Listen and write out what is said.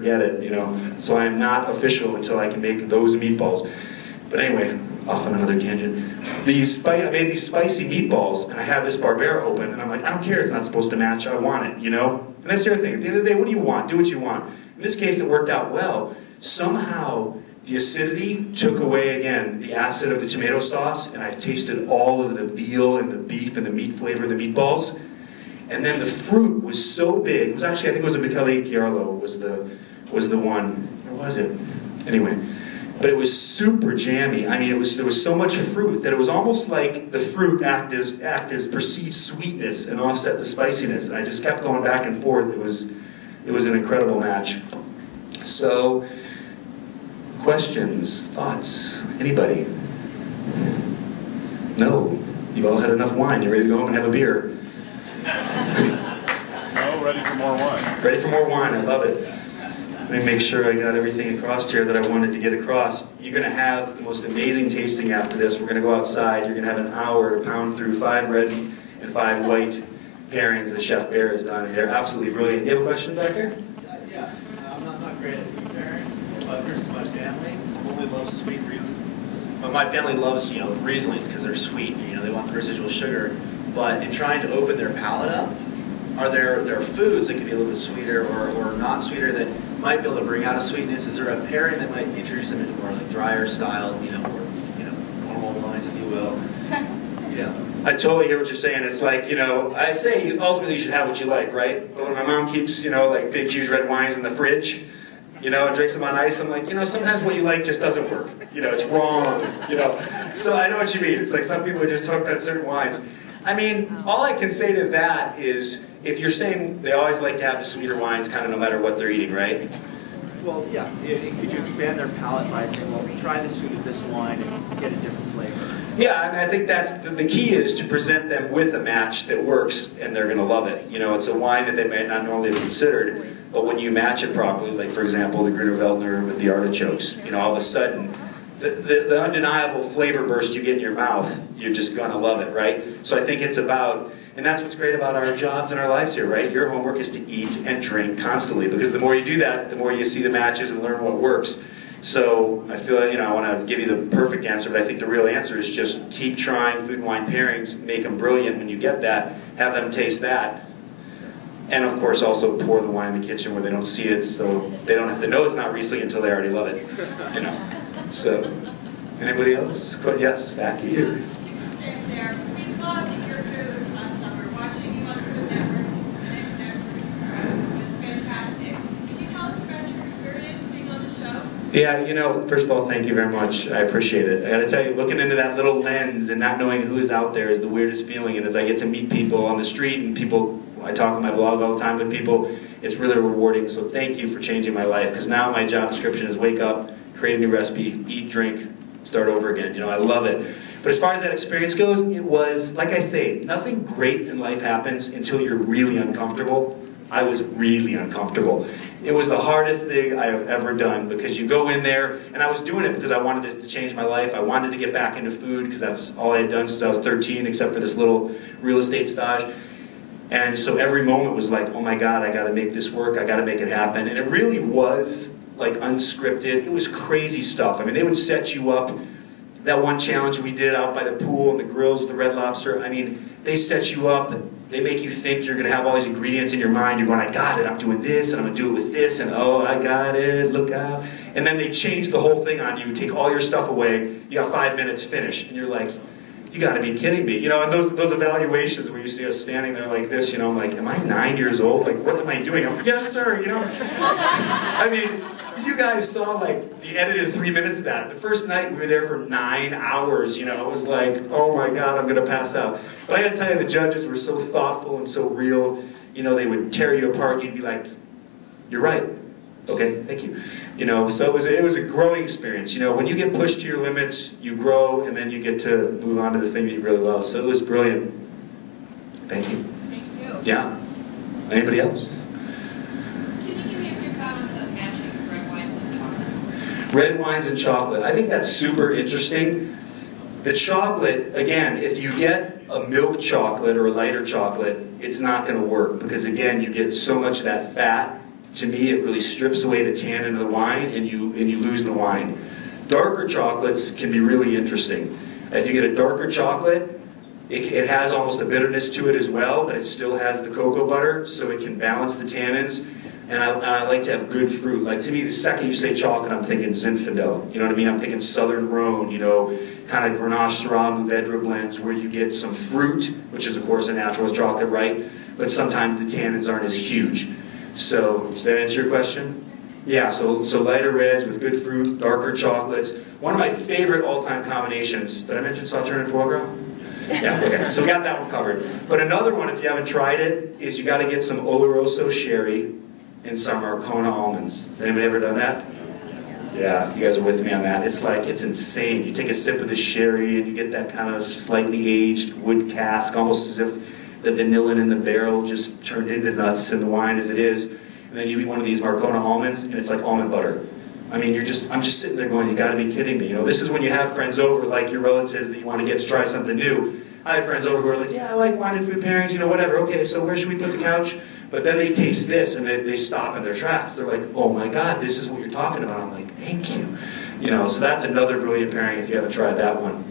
forget it, you know. So I am not official until I can make those meatballs. But anyway, off on another tangent. I made these spicy meatballs, and I had this Barbera open, and I'm like, I don't care, it's not supposed to match, I want it, you know? And that's the other thing, at the end of the day, what do you want? Do what you want. In this case, it worked out well. Somehow, the acidity took away, again, the acid of the tomato sauce, and I tasted all of the veal and the beef and the meat flavor of the meatballs. And then the fruit was so big, it was actually, I think it was a Michele Chiarlo was the one, or was it? Anyway. But it was super jammy. I mean, there was so much fruit that it was almost like the fruit act as perceived sweetness and offset the spiciness. And I just kept going back and forth. It was an incredible match. So, questions, thoughts, anybody? No, you've all had enough wine. You're ready to go home and have a beer. No, ready for more wine. Ready for more wine. I love it. Let me make sure I got everything across here that I wanted to get across. You're going to have the most amazing tasting after this. We're going to go outside. You're going to have an hour to pound through 5 red and 5 white pairings that Chef Bear has done. And they're absolutely brilliant. You have a question back there? Yeah. I'm not great at food pairing, but here's my family. Only loves sweet Riesling. But my family loves, Rieslings because they're sweet. They want the residual sugar. But in trying to open their palate up, are there foods that can be a little bit sweeter or not sweeter that might be able to bring out a sweetness? Is there a pairing that might introduce them into more like drier style, or normal wines, if you will? Yeah. I totally hear what you're saying. It's like, I say ultimately you should have what you like, right? But when my mom keeps, like big, huge red wines in the fridge, and drinks them on ice, I'm like, sometimes what you like just doesn't work. It's wrong, So I know what you mean. It's like some people are just hooked on certain wines. I mean, all I can say to that is, if you're saying they always like to have the sweeter wines kind of no matter what they're eating, right? Well, yeah. Could you expand their palate by saying, well, try this food with this wine and get a different flavor? Yeah, I mean, I think that's the key is to present them with a match that works and they're going to love it. It's a wine that they may not normally have considered, but when you match it properly, like for example, the Grüner Veltliner with the artichokes, all of a sudden, the undeniable flavor burst you get in your mouth, you're just going to love it, right? So I think it's about, and that's what's great about our jobs and our lives here, right? Your homework is to eat and drink constantly, because the more you do that, the more you see the matches and learn what works. So I feel like, I want to give you the perfect answer, but I think the real answer is just keep trying food and wine pairings, make them brilliant when you get that, have them taste that, and of course also pour the wine in the kitchen where they don't see it, so they don't have to know it's not Riesling until they already love it, So, anybody else? Yes, back to you. You can stay there. We loved your food last summer, watching you on Food Network. It was fantastic. Can you tell us about your experience being on the show? Yeah, first of all, thank you very much. I appreciate it. I gotta tell you, looking into that little lens and not knowing who is out there is the weirdest feeling. And as I get to meet people on the street and people, I talk on my blog all the time with people, it's really rewarding. So thank you for changing my life, because now my job description is wake up, create a new recipe, eat, drink, start over again. I love it. But as far as that experience goes, it was, like I say, nothing great in life happens until you're really uncomfortable. I was really uncomfortable. It was the hardest thing I have ever done, because you go in there, and I was doing it because I wanted this to change my life. I wanted to get back into food, because that's all I had done since I was 13, except for this little real estate stage. And so every moment was like, oh my God, I gotta make this work, I gotta make it happen. And it really was like unscripted. It was crazy stuff. I mean, they would set you up. That one challenge we did out by the pool and the grills with the Red Lobster, I mean, they set you up, they make you think you're gonna have all these ingredients in your mind. You're going, I got it, I'm doing this, and I'm gonna do it with this, and oh, I got it, look out. And then they change the whole thing on you, take all your stuff away, you got 5 minutes, finish. And you're like, you gotta be kidding me. And those evaluations where you see us standing there like this, I'm like, am I 9 years old? Like, what am I doing? I'm like, yes, sir, I mean, you guys saw like the edited 3 minutes of that. The first night we were there for 9 hours, it was like, oh my God, I'm gonna pass out. But I gotta tell you, the judges were so thoughtful and so real. They would tear you apart. You'd be like, you're right. Okay, thank you. So it was a growing experience. When you get pushed to your limits, you grow, and then you get to move on to the thing that you really love. So it was brilliant. Thank you. Thank you. Yeah. Anybody else? Can you give me a few comments on matching red wines and chocolate? Red wines and chocolate. I think that's super interesting. The chocolate, again, if you get a milk chocolate or a lighter chocolate, it's not going to work, because again, you get so much of that fat to me, it really strips away the tannin of the wine, and you lose the wine. Darker chocolates can be really interesting. If you get a darker chocolate, it has almost a bitterness to it as well, but it still has the cocoa butter, so it can balance the tannins. And I like to have good fruit. Like, to me, the second you say chocolate, I'm thinking Zinfandel. You know what I mean? I'm thinking Southern Rhone, you know, kind of Grenache, Syrah, Mourvedre blends where you get some fruit, which is, of course, a natural chocolate, right? But sometimes the tannins aren't as huge. So, does that answer your question? Yeah, so lighter reds with good fruit, darker chocolates. One of my favorite all-time combinations, did I mention Sauternes and foie gras? Yeah, okay, so we got that one covered. But another one, if you haven't tried it, is you got to get some Oloroso sherry and some Arcona almonds. Has anybody ever done that? Yeah, you guys are with me on that. It's like, it's insane. You take a sip of the sherry and you get that kind of slightly aged wood cask, almost as if the vanillin in the barrel just turned into nuts in the wine as it is. And then you eat one of these Arcona almonds and it's like almond butter. I mean, I'm just sitting there going, you gotta be kidding me. You know, this is when you have friends over, like your relatives that you want to get to try something new. I have friends over who are like, yeah, I like wine and food pairings, you know, whatever. Okay, so where should we put the couch? But then they taste this and they stop in their tracks. They're like, oh my God, this is what you're talking about. I'm like, thank you. You know, so that's another brilliant pairing if you haven't tried that one.